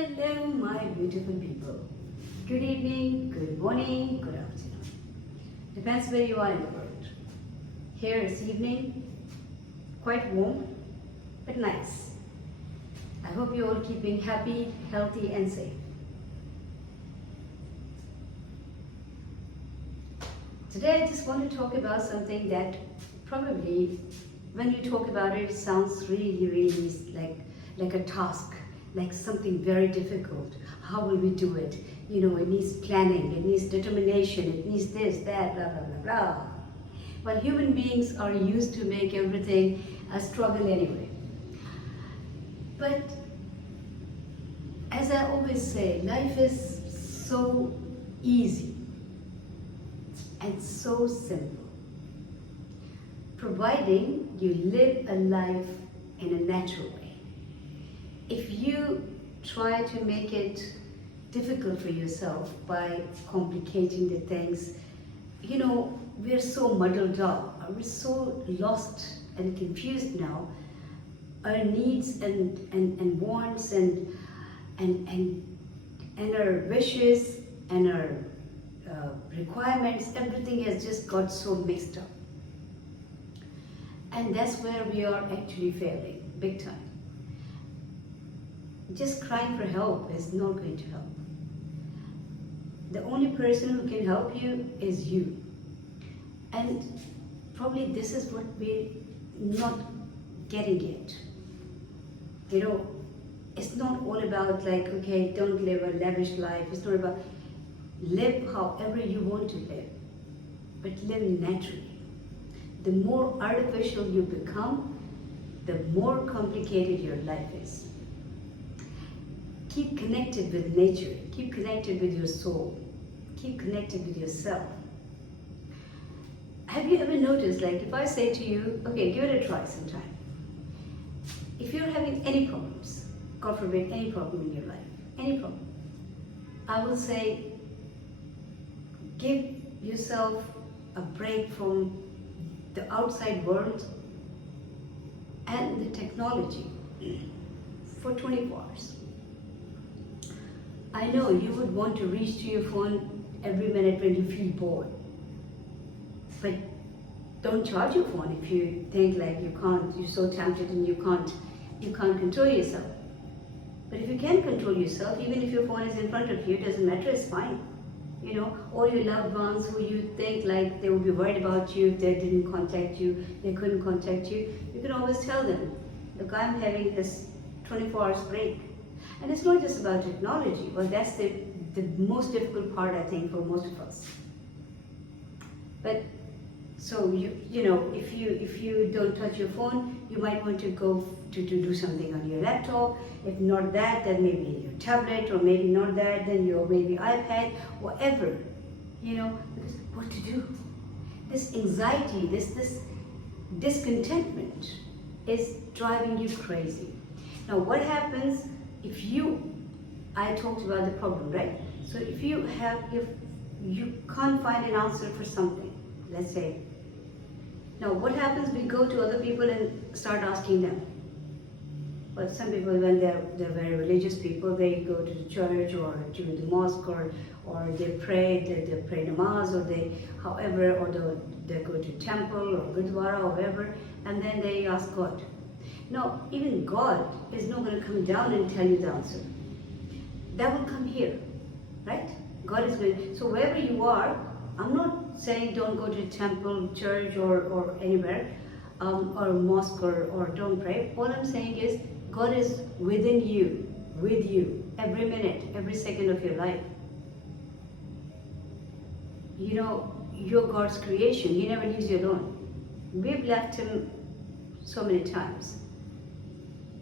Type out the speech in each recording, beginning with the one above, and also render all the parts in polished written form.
Hello, my beautiful people. Good evening, good morning, good afternoon. Depends where you are in the world. Here it's evening, quite warm, but nice. I hope you're all keeping happy, healthy, and safe. Today I just want to talk about something that probably, when you talk about it, sounds really like a task, like something very difficult. How will we do it? You know, it needs planning, it needs determination, it needs this, that, blah, blah, blah, blah. But human beings are used to make everything a struggle anyway. But as I always say, life is so easy and so simple, providing you live a life in a natural way. If you try to make it difficult for yourself by complicating the things, you know, we're so muddled up, we're so lost and confused now. Our needs and wants and our wishes and our requirements, everything has just got so mixed up. And that's where we are actually failing, big time. Just crying for help is not going to help. The only person who can help you is you. And probably this is what we're not getting yet. You know, it's not all about like, okay, don't live a lavish life. It's not about live however you want to live, but live naturally. The more artificial you become, the more complicated your life is. Keep connected with nature, keep connected with your soul, keep connected with yourself. Have you ever noticed, like if I say to you, okay, give it a try sometime. If you're having any problems, God forbid, any problem in your life, any problem, I will say, give yourself a break from the outside world and the technology for 24 hours. I know you would want to reach to your phone every minute when you feel bored. But don't charge your phone if you think like you can't, you're so tempted and you can't control yourself. But if you can control yourself, even if your phone is in front of you, it doesn't matter, it's fine. You know, all your loved ones who you think like they would be worried about you if they didn't contact you, they couldn't contact you, you can always tell them, look, I'm having this 24 hours break. And it's not just about technology. Well, that's the most difficult part, I think, for most of us. But so you know, if you don't touch your phone, you might want to go to do something on your laptop. If not that, then maybe your tablet, or maybe not that, then your maybe iPad, whatever. You know, because what to do? This anxiety, this discontentment is driving you crazy. Now, what happens if I talked about the problem, right? So if you can't find an answer for something, let's say. Now what happens, we go to other people and start asking them. Well, some people, when they're very religious people, they go to the church or to the mosque or they pray namaz, or they go to temple or gurdwara or whatever, and then they ask God. No, even God is not going to come down and tell you the answer. That will come here, right? God is going. So wherever you are, I'm not saying don't go to temple, church, or anywhere, or mosque, or don't pray. All I'm saying is God is within you, with you, every minute, every second of your life. You know, you're God's creation. He never leaves you alone. We've left Him so many times.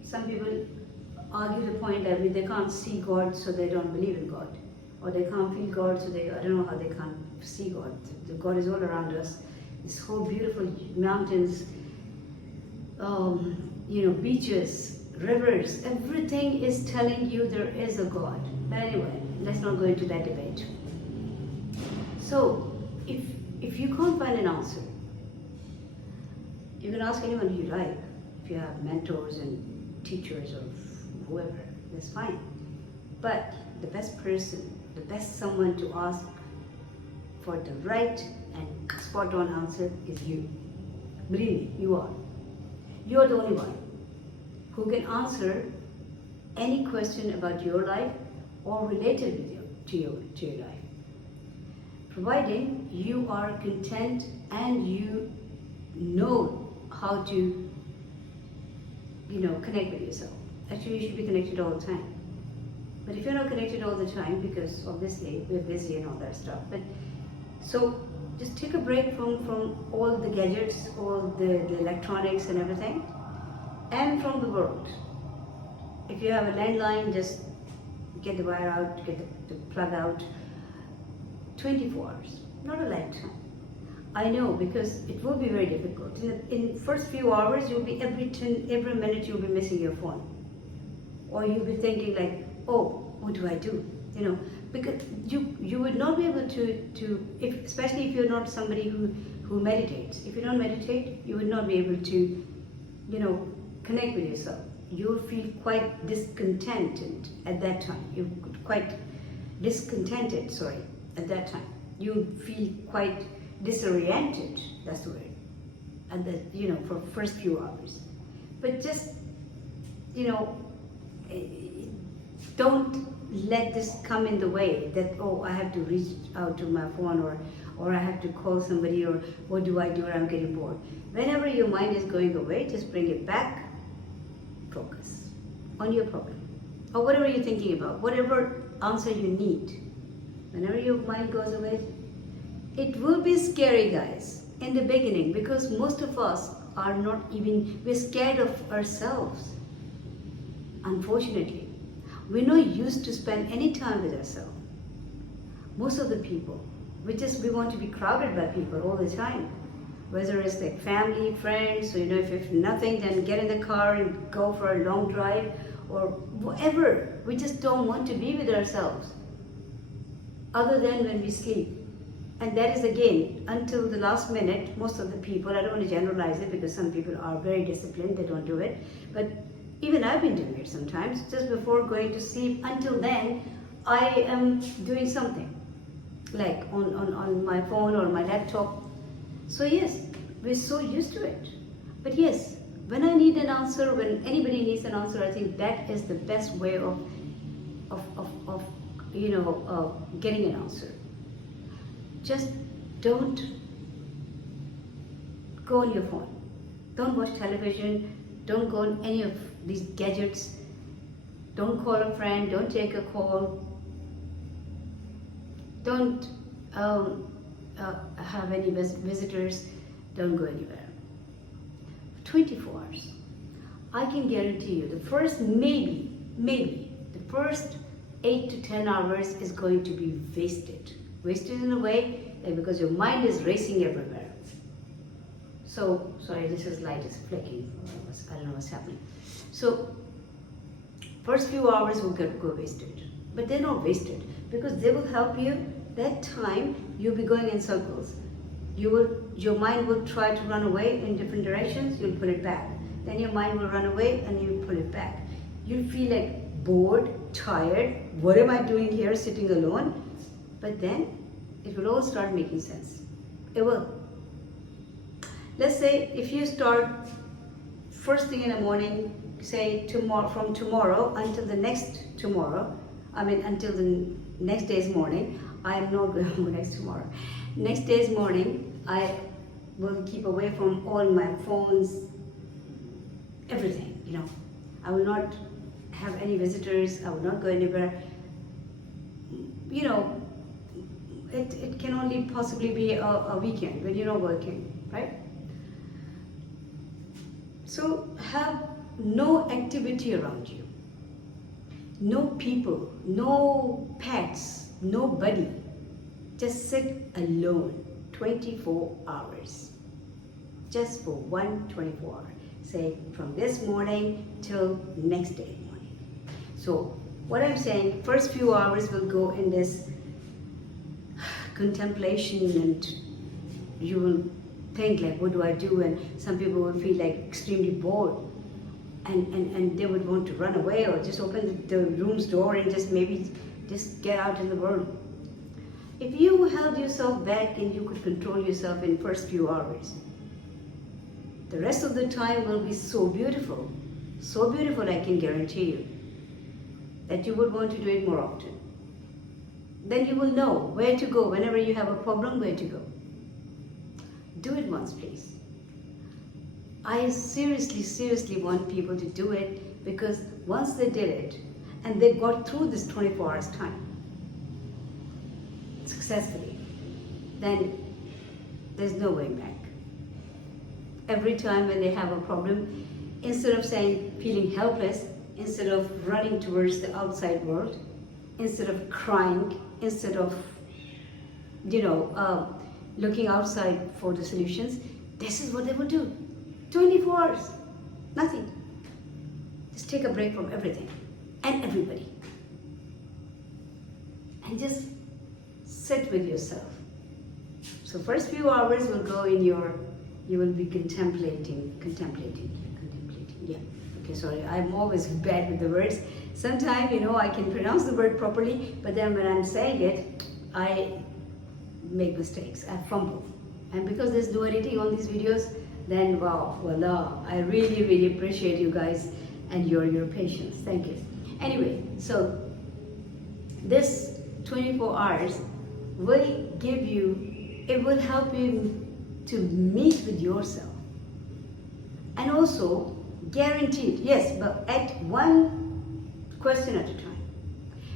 Some people argue the point that they can't see God, so they don't believe in God. Or they can't feel God, so I don't know how they can't see God. God is all around us. This whole beautiful mountains, you know, beaches, rivers, everything is telling you there is a God. But anyway, let's not go into that debate. So, if you can't find an answer, you can ask anyone you like. If you have mentors and teachers or whoever, that's fine. But the best person, the best someone to ask for the right and spot on answer is you. Believe me, you are. You are the only one who can answer any question about your life or related with to your life. Providing you are content and you know how to, connect with yourself. Actually, you should be connected all the time. But if you're not connected all the time, because obviously we're busy and all that stuff, but so just take a break from all the gadgets, all the electronics and everything, and from the world. If you have a landline, just get the wire out, get the plug out. 24 hours, not a lifetime. I know, because it will be very difficult. In the first few hours, you'll be every minute you'll be missing your phone, or you'll be thinking like, oh, what do I do? Because you would not be able to especially if you're not somebody who meditates. If you don't meditate, you would not be able to, connect with yourself. You'll feel quite discontented at that time. At that time. You feel quite disoriented, that's the word, and for first few hours. But just, don't let this come in the way that, oh, I have to reach out to my phone, or I have to call somebody, or what do I do, or I'm getting bored. Whenever your mind is going away, just bring it back, focus on your problem, or whatever you're thinking about, whatever answer you need. Whenever your mind goes away, it will be scary, guys, in the beginning, because most of us are not even, we're scared of ourselves. Unfortunately, we're not used to spend any time with ourselves. Most of the people, we want to be crowded by people all the time. Whether it's like family, friends, so if you have nothing, then get in the car and go for a long drive, or whatever. We just don't want to be with ourselves, other than when we sleep. And that is, again, until the last minute. Most of the people, I don't want to generalize it, because some people are very disciplined, they don't do it, but even I've been doing it sometimes. Just before going to sleep, until then, I am doing something, like on my phone or my laptop. So yes, we're so used to it. But yes, when I need an answer, when anybody needs an answer, I think that is the best way of getting an answer. Just don't go on your phone. Don't watch television. Don't go on any of these gadgets. Don't call a friend. Don't take a call. Don't have any visitors. Don't go anywhere. 24 hours. I can guarantee you the first, maybe the first 8 to 10 hours is going to be wasted. Wasted in a way that because your mind is racing everywhere. So, sorry, this light is flicking. I don't know what's happening. So, first few hours will go wasted. But they're not wasted, because they will help you. That time, you'll be going in circles. Your mind will try to run away in different directions, you'll pull it back. Then your mind will run away and you'll pull it back. You'll feel like bored, tired. What am I doing here sitting alone? But then it will all start making sense. It will. Let's say if you start first thing in the morning, say from tomorrow until the next tomorrow, until the next day's morning, I am not going to next tomorrow. Next day's morning, I will keep away from all my phones, everything, I will not have any visitors, I will not go anywhere. It can only possibly be a weekend when you're not working, right? So have no activity around you, no people, no pets, nobody. Just sit alone 24 hours, just for 24 hours. Say from this morning till next day morning. So what I'm saying, first few hours will go in this contemplation, and you will think like, what do I do? And some people will feel like extremely bored. and they would want to run away or just open the room's door and just maybe just get out in the world. If you held yourself back and you could control yourself in first few hours, the rest of the time will be so beautiful I can guarantee you, that you would want to do it more often. Then you will know where to go whenever you have a problem, where to go. Do it once, please. I seriously want people to do it, because once they did it and they got through this 24 hours time successfully, then there's no way back. Every time when they have a problem, instead of feeling helpless, instead of running towards the outside world, instead of crying, instead of looking outside for the solutions, this is what they will do. 24 hours, nothing. Just take a break from everything and everybody, and just sit with yourself. So first few hours will go in you will be contemplating. Yeah. Okay, sorry, I'm always bad with the words. Sometimes, I can pronounce the word properly, but then when I'm saying it, I make mistakes, I fumble. And because there's no editing on these videos, then wow, voila, I really appreciate you guys and your patience. Thank you. Anyway, so this 24 hours will will help you to meet with yourself. And also, guaranteed, yes, but at one question at a time.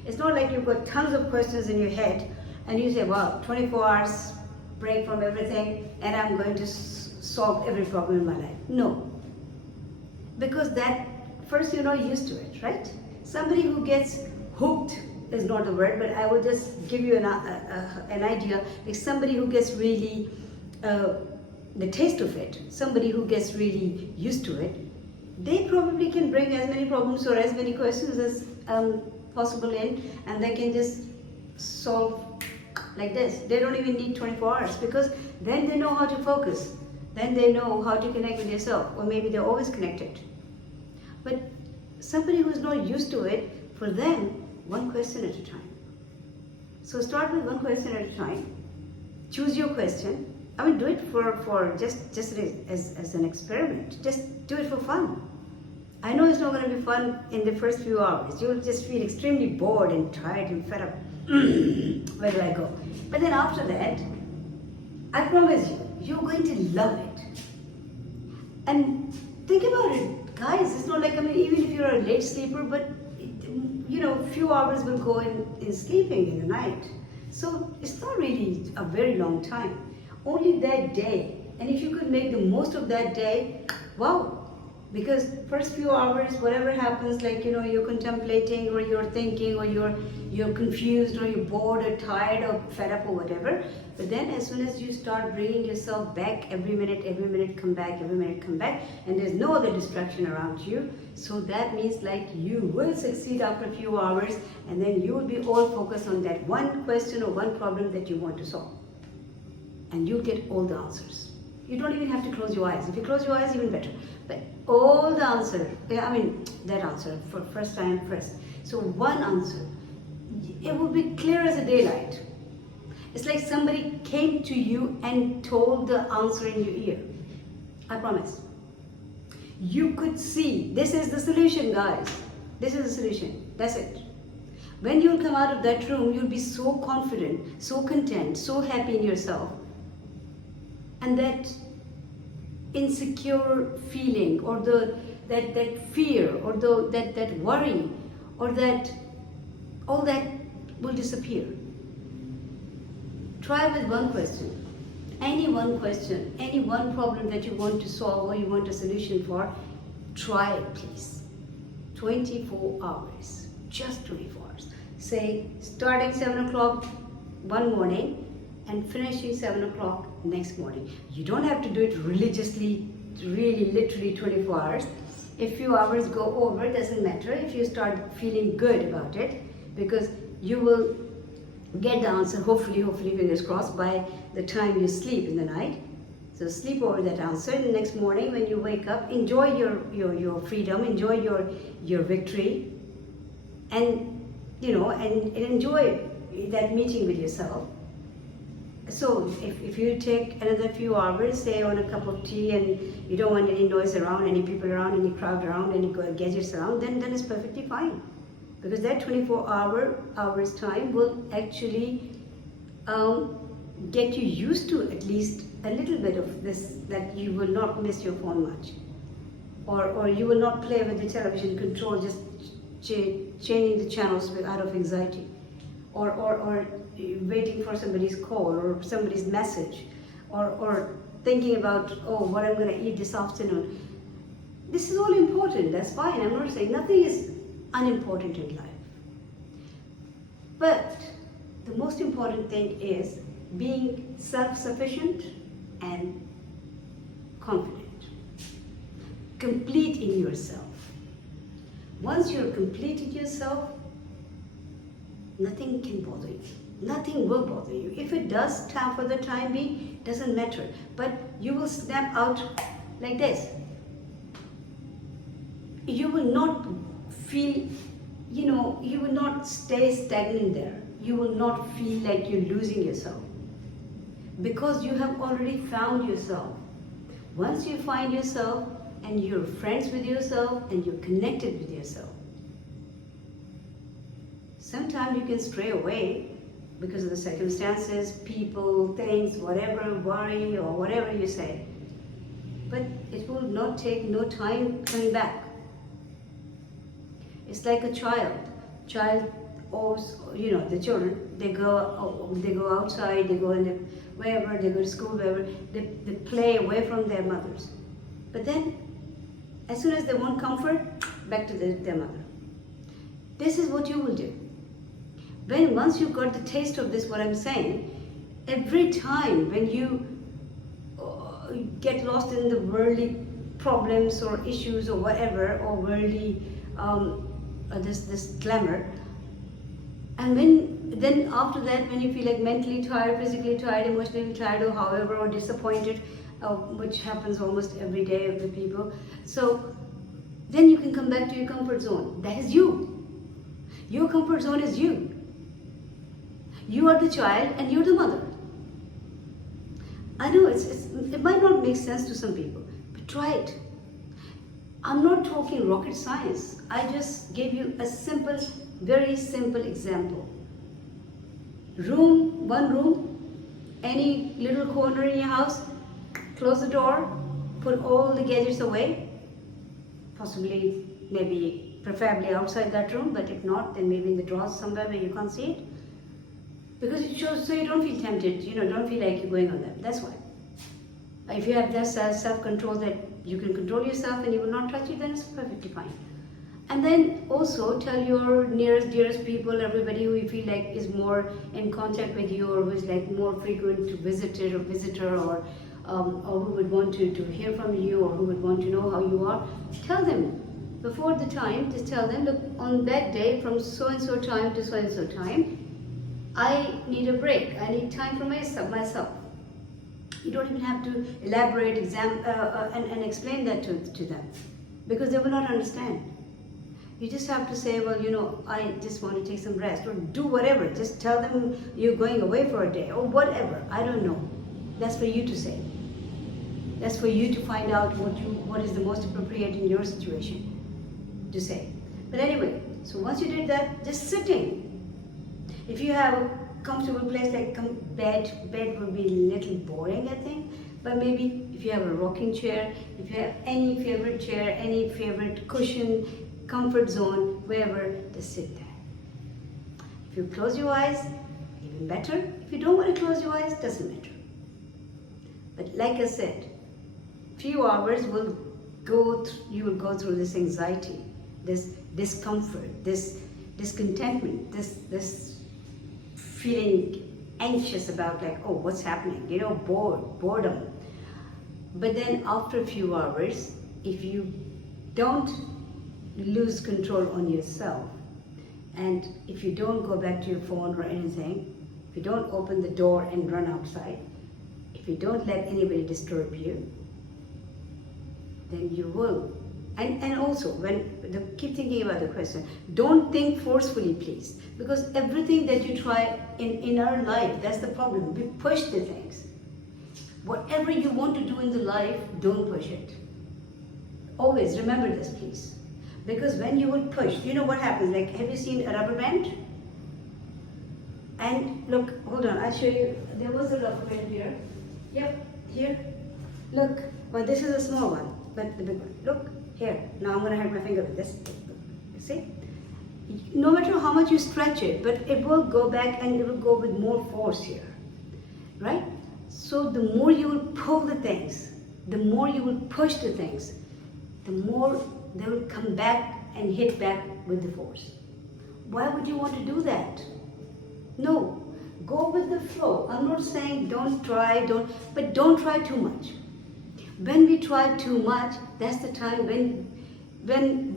It's not like you've got tons of questions in your head and you say, wow, 24 hours break from everything and I'm going to solve every problem in my life. No. Because that, first you're not used to it, right? Somebody who gets hooked is not the word, but I will just give you an idea. Like somebody who gets really the taste of it, somebody who gets really used to it, they probably can bring as many problems or as many questions as possible in, and they can just solve like this. They don't even need 24 hours, because then they know how to focus. Then they know how to connect with yourself, or maybe they're always connected. But somebody who's not used to it, for them, one question at a time. So start with one question at a time. Choose your question. I mean, do it for just as an experiment. Just do it for fun. I know it's not going to be fun in the first few hours. You'll just feel extremely bored and tired and fed up. Where do I go? But then after that, I promise you, you're going to love it. And think about it, guys. It's not like, even if you're a late sleeper, but few hours will go in sleeping in the night. So it's not really a very long time. Only that day. And if you could make the most of that day, wow. Because first few hours, whatever happens, like, you're contemplating or you're thinking or you're confused or you're bored or tired or fed up or whatever. But then as soon as you start bringing yourself back every minute come back, and there's no other distraction around you. So that means like you will succeed after a few hours, and then you will be all focused on that one question or one problem that you want to solve. And you'll get all the answers. You don't even have to close your eyes. If you close your eyes, even better. But all the answer, that answer for first time first. So one answer, it will be clear as a daylight. It's like somebody came to you and told the answer in your ear. I promise. You could see, this is the solution, guys. This is the solution. That's it. When you'll come out of that room, you'll be so confident, so content, so happy in yourself. And that insecure feeling, or that fear, or that worry, or all that will disappear. Try with one question. Any one question, any one problem that you want to solve or you want a solution for, try it, please. 24 hours. Just 24 hours. Say, starting 7 o'clock one morning and finishing 7 o'clock next morning. You don't have to do it religiously, really, literally 24 hours. If few hours go over, it doesn't matter if you start feeling good about it, because you will get the answer, hopefully, fingers crossed, by the time you sleep in the night. So sleep over that answer. And the next morning when you wake up, enjoy your freedom, enjoy your victory, and and enjoy that meeting with yourself. So if you take another few hours, say on a cup of tea, and you don't want any noise around, any people around, any crowd around, any gadgets around, then it's perfectly fine. Because that 24 hours time will actually get you used to at least a little bit of this, that you will not miss your phone much. Or you will not play with the television control, just changing the channels out of anxiety. Or waiting for somebody's call or somebody's message, or thinking about, oh, what I'm going to eat this afternoon. This is all important, that's fine. I'm not saying nothing is unimportant in life. But the most important thing is being self-sufficient and confident, complete in yourself. Once you're complete in yourself, nothing can bother you. Nothing will bother you. If it does, for the time being, doesn't matter. But you will snap out like this. You will not feel, you will not stay stagnant there. You will not feel like you're losing yourself. Because you have already found yourself. Once you find yourself and you're friends with yourself and you're connected with yourself, sometimes you can stray away because of the circumstances, people, things, whatever, worry or whatever you say. But it will not take no time coming back. It's like a child. Or the children, they go outside, they go in wherever, they go to school, wherever, they play away from their mothers. But then, as soon as they want comfort, back to their mother. This is what you will do. Once you've got the taste of this, what I'm saying, every time when you get lost in the worldly problems or issues or whatever, or worldly this glamour, and then after that, when you feel like mentally tired, physically tired, emotionally tired, or however, or disappointed, which happens almost every day with people, so then you can come back to your comfort zone. That is you. Your comfort zone is you. You are the child and you're the mother. I know it might not make sense to some people, but try it. I'm not talking rocket science. I just gave you a simple, very simple example. One room, any little corner in your house, close the door, put all the gadgets away, possibly, maybe, preferably outside that room, but if not, then maybe in the drawers somewhere where you can't see it. Because it shows, so you don't feel tempted, don't feel like you're going on them. That's why. If you have that self-control that you can control yourself and you will not touch it, then it's perfectly fine. And then also tell your nearest, dearest people, everybody who you feel like is more in contact with you, or who is like more frequent visitor, or who would want to hear from you, or who would want to know how you are. Tell them before the time. Just tell them, look, on that day from so and so time to so and so time, I need a break. I need time for myself. You don't even have to elaborate, and explain that to them, because they will not understand. You just have to say, well, I just want to take some rest, or do whatever. Just tell them you're going away for a day, or whatever. I don't know. That's for you to say. That's for you to find out what is the most appropriate in your situation to say. But anyway, so once you did that, just sitting. If you have a comfortable place like bed would be a little boring, I think. But maybe if you have a rocking chair, if you have any favorite chair, any favorite cushion, comfort zone, wherever, just sit there. If you close your eyes, even better. If you don't want to close your eyes, doesn't matter. But like I said, few hours you will go through this anxiety, this discomfort, this discontentment, this feeling anxious about like, oh, what's happening, boredom. But then after a few hours, if you don't lose control on yourself, and if you don't go back to your phone or anything, if you don't open the door and run outside, if you don't let anybody disturb you, then you will. And also, keep thinking about the question. Don't think forcefully, please, because everything that you try in our life, that's the problem. We push the things. Whatever you want to do in the life, don't push it. Always remember this, please, because when you will push, you know what happens? Like, have you seen a rubber band? And look, hold on, I'll show you. There was a rubber band here. Yep, here. Look, well, this is a small one, but the big one. Look. Here, now I'm going to hit my finger with this. You see? No matter how much you stretch it, but it will go back and it will go with more force here. Right? So the more you will pull the things, the more you will push the things, the more they will come back and hit back with the force. Why would you want to do that? No. Go with the flow. I'm not saying don't try, but don't try too much. When we try too much, that's the time when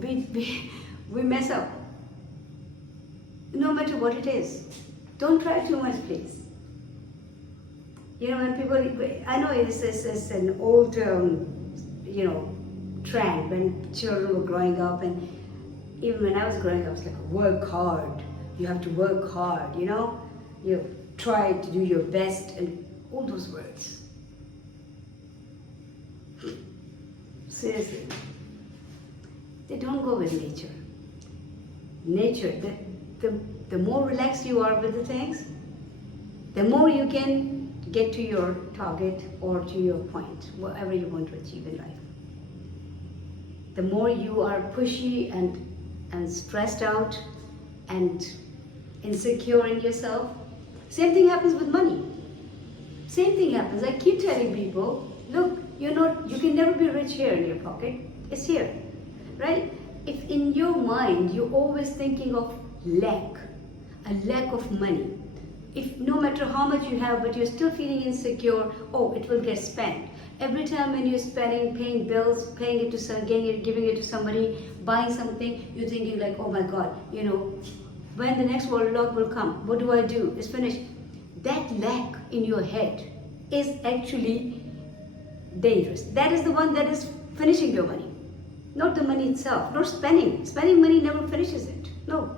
we mess up. No matter what it is. Don't try too much, please. You know, when people, I know this is an old, trend when children were growing up, and even when I was growing up, it's like, work hard. You have to work hard, you know? You try to do your best, and all those words. Seriously, they don't go with nature. Nature, the more relaxed you are with the things, the more you can get to your target or to your point, whatever you want to achieve in life. The more you are pushy and stressed out and insecure in yourself, same thing happens with money. Same thing happens. I keep telling people, look, you can never be rich here in your pocket. It's here, right? If in your mind you're always thinking of lack, a lack of money, if no matter how much you have, but you're still feeling insecure, oh, it will get spent. Every time when you're spending, paying bills, paying it to someone, giving it to somebody, buying something, you're thinking like, oh my God, when the next world lock will come, what do I do? It's finished. That lack in your head is actually dangerous. That is the one that is finishing your money, not the money itself, not spending. Spending money never finishes it. No.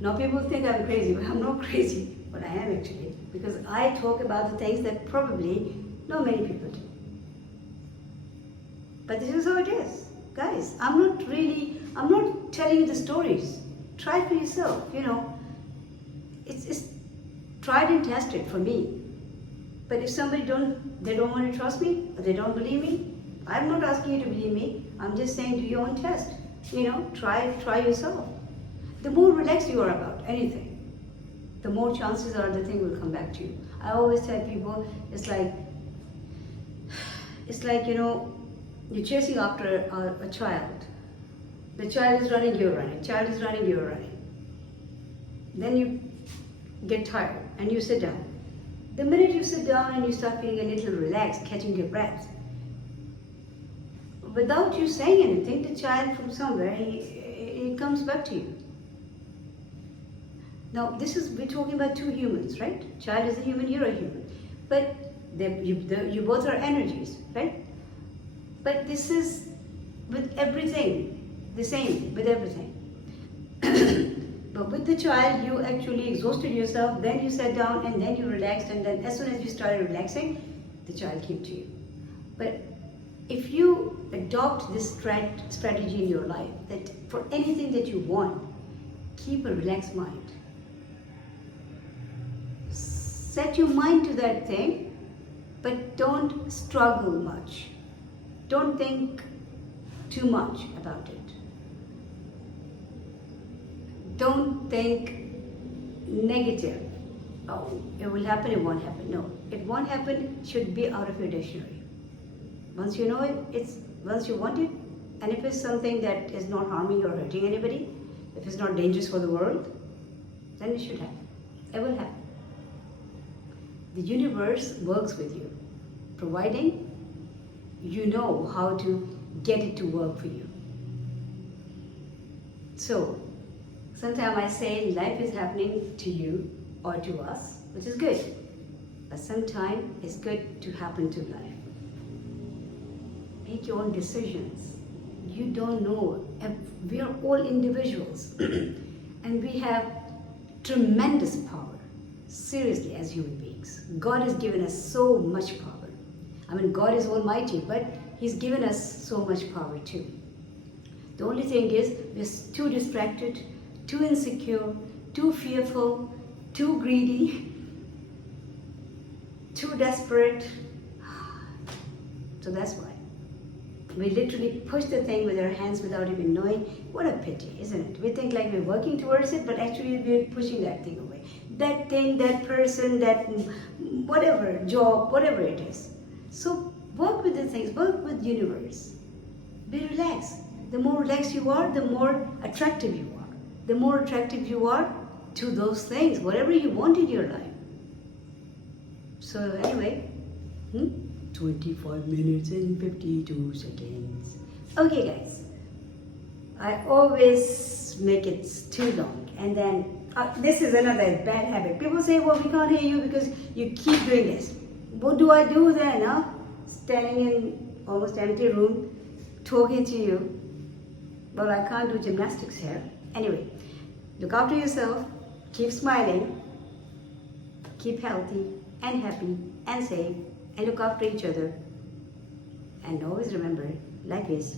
Now people think I'm crazy, but I'm not crazy, but I am actually, because I talk about the things that probably not many people do. But this is how it is, guys. I'm not telling you the stories. Try for yourself. It's tried and tested for me. But if somebody they don't want to trust me, or they don't believe me, I'm not asking you to believe me. I'm just saying do your own test. Try yourself. The more relaxed you are about anything, the more chances are the thing will come back to you. I always tell people, it's like you're chasing after a child. The child is running, you're running. Child is running, you're running. Then you get tired and you sit down. The minute you sit down and you start feeling a little relaxed, catching your breath, without you saying anything, the child from somewhere, he comes back to you. Now, we're talking about two humans, right? Child is a human, you're a human. But you both are energies, right? But this is with everything, the same with everything. But with the child, you actually exhausted yourself, then you sat down and then you relaxed, and then as soon as you started relaxing, the child came to you. But if you adopt this strategy in your life, that for anything that you want, keep a relaxed mind. Set your mind to that thing, but don't struggle much. Don't think too much about it. Don't think negative. Oh, it will happen, it won't happen. No, it won't happen, it should be out of your dictionary. Once you know it, once you want it, and if it's something that is not harming or hurting anybody, if it's not dangerous for the world, then it should happen. It will happen. The universe works with you, providing you know how to get it to work for you. So, sometimes I say life is happening to you or to us, which is good. but sometimes it's good to happen to life. Make your own decisions. You don't know. We are all individuals and we have tremendous power, seriously, as human beings. God has given us so much power. I mean, God is almighty, but He's given us so much power too. The only thing is, we're too distracted, too insecure, too fearful, too greedy, too desperate. So that's why. We literally push the thing with our hands without even knowing. What a pity, isn't it? We think like we're working towards it, but actually we're pushing that thing away. That thing, that person, that whatever, job, whatever it is. So work with the things, work with the universe. Be relaxed. The more relaxed you are, the more attractive you are. The more attractive you are to those things, whatever you want in your life. So anyway, 25 minutes and 52 seconds. Okay guys, I always make it too long, and then this is another bad habit. People say, well, we can't hear you because you keep doing this. What do I do then? Standing in almost empty room, talking to you. Well, I can't do gymnastics here. Anyway, look after yourself, keep smiling, keep healthy and happy and safe, and look after each other. And always remember, life is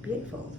beautiful.